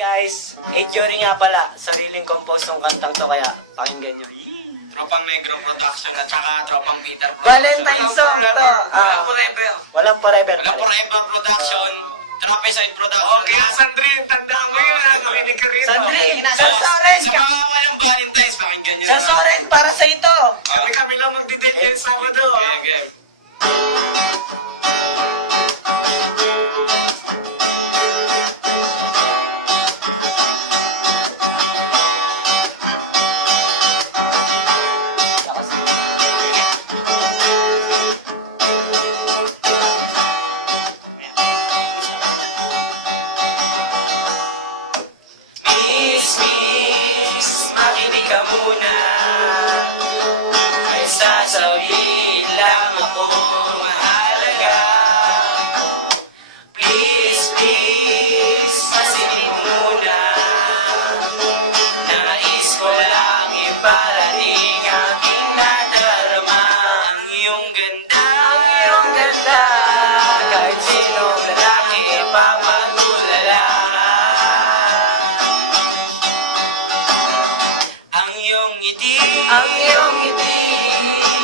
Guys, 8 Yuri nga pala, sariling compose ng kantang to kaya pakinggan nyo. Tropang Negro Production at saka Tropang Peter Production. Valentine song to. Walang forever. Walang forever. Walang forever production. Trapezite Production. Okay, Sandrine, tandaan mo yun. Nakinig ka rito. Sandrine, sa Soren! Sa mga walang Valentine's, pakinggan nyo Sa Soren, para sa ito! Kami lang magdidate yan Sabado. Okay, okay. Miss, makinig ka muna. Ay sasabihin lang ako mahalaga. Please, masigit muna. Nais ko lang iparating aking nadarama. Ang iyong ganda, kahit sinong lalaki papatulala. Ang iyong ngiti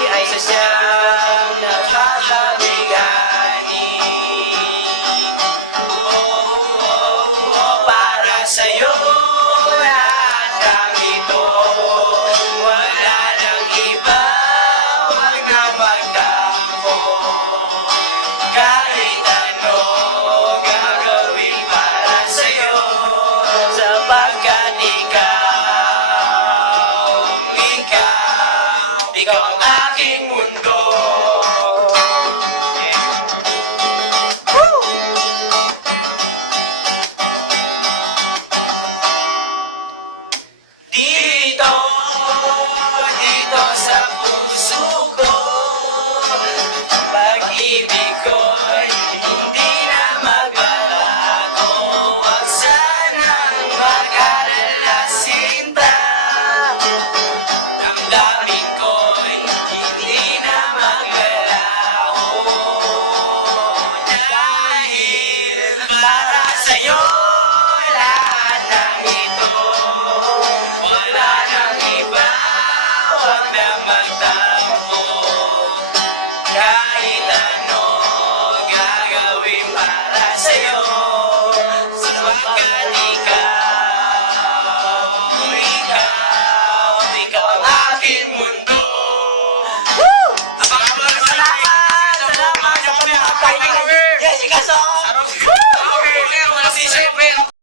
ay sasyang nakakabigani. Para sa'yo lahat ng ito. Wala nang iba, wag na magtampo. Kahit ano gagawin para sa'yo, sapagkat ikaw ang aking mundo. Woo! Dito sa puso ko, pag-ibig ko'y hindi na magbabago. Wag sanang mag-alala, sinta. Damdamin ko'y hindi na maglalaho. Dahil para sa'yo lahat ng ito. Wala nang iba, wag na magtampo. Kahit ano gagawin para sa'yo, sapagkat ikaw ang aking mundo. Woo! Salamat sa mga Jessica Song! Okay, wala si Shepe.